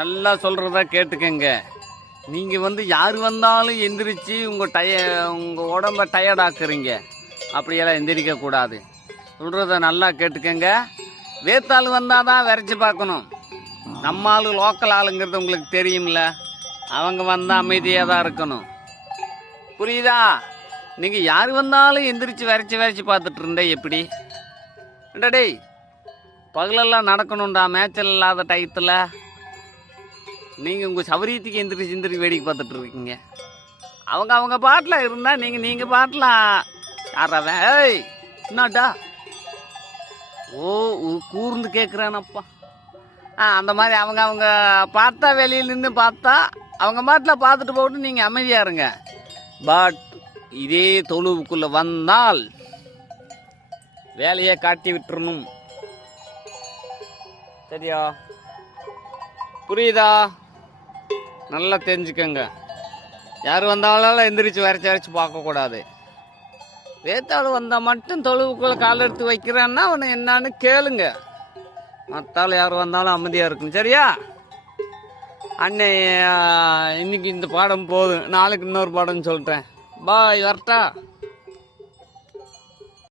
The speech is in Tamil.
நல்லா சொல்கிறத கேட்டுக்கங்க. நீங்கள் வந்து யார் வந்தாலும் எந்திரிச்சு உங்கள் டய உங்கள் உடம்ப டயர்டாக்குறீங்க அப்படியெல்லாம் எந்திரிக்க கூடாது. சொல்கிறத நல்லா கேட்டுக்கங்க. வேத்தாள் வந்தால் தான் விரைச்சி பார்க்கணும். நம்ம ஆள் லோக்கல் ஆளுங்கிறது உங்களுக்கு தெரியும்ல. அவங்க வந்தால் அமைதியாக தான் இருக்கணும். புரியுதா? நீங்கள் யார் வந்தாலும் எந்திரிச்சு வரைச்சி வரைச்சி பார்த்துட்டு இருந்தே எப்படி? டேய் பகலெல்லாம் நடக்கணும்டா மேய்ச்சல் இல்லாத டயத்தில் நீங்கள் உங்கள் சௌரியத்துக்கு எந்திரிச்சு எந்திரிச்சு வேடிக்கை பார்த்துட்டு இருக்கீங்க. அவங்க அவங்க பாட்டில் இருந்தால் நீங்கள் நீங்கள் பாட்டலாம் யாராவன் ஏய் என்னடா ஓ உ- கூர்ந்து கேட்குறானப்பா ஆ அந்த மாதிரி அவங்க அவங்க பார்த்தா வெளியில் நின்று பார்த்தா அவங்க பாட்டில் பார்த்துட்டு போட்டு நீங்கள் அமைதியாக இருங்க. பட் இதே தொழுவுக்குள்ளே வந்தால் வேலையை காட்டி விட்டுறணும். சரியா? புரியுதா? நல்லா தெரிஞ்சுக்கோங்க. யார் வந்தாலும் எந்திரிச்சு வரைச்சி வரைச்சி பார்க்கக்கூடாது வேத்தாள் வந்தால் மட்டும் தொழுவுக்குள்ளே கால் எடுத்து வைக்கிறான்னா அவனை என்னான்னு கேளுங்க. மற்றாள் யார் வந்தாலும் அமைதியாக இருக்கும் சரியா? அண்ணே இன்னைக்கு இந்த பாடம் போதும். நாளைக்கு இன்னொரு பாடம்னு சொல்லிட்டேன் பாய் வரட்டா?